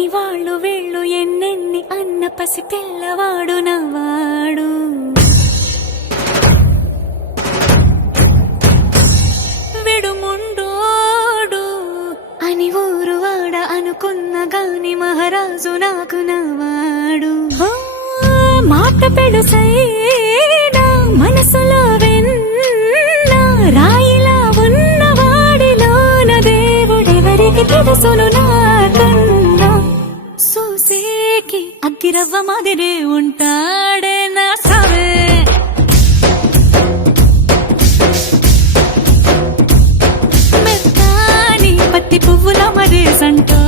అని వాళ్ళు వీళ్ళు ఎన్నెన్ని అన్న పసి పిల్లవాడు నవ్వాడు. విడుముండోడు అని ఊరు వాడ అనుకున్న గాని మహారాజు నాకు నవ్వాడు. మాట పెడుసైనా మనసులో వెన్న రాయిలా ఉన్నవాడిలోన దేవుడెవరికి తెలుసును నాకన్నా. సూసేకి అగ్గిరవ్వ మాదిరే ఉంటాడే నా సావే. మెత్తాని పత్తి పువ్వుల మరేసంటో